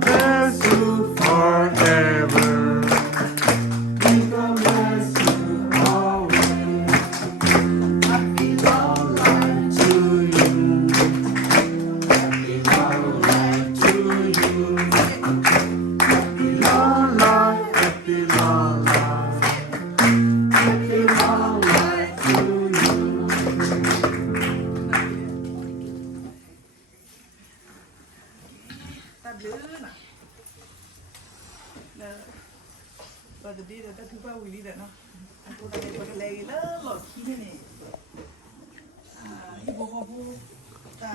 Bless you forever. God bless you always. Happy long life to you. Happy long life to you. Happy long life, happy long life. Happy long life to you. ตัดลื้อน่ะเนอะเราจะดีแต่ถ้าถือว่าวิลีเด็ดเนาะอันตัวอะไรเลยหลอดขี้นี่อ่าฮิโปโปแต่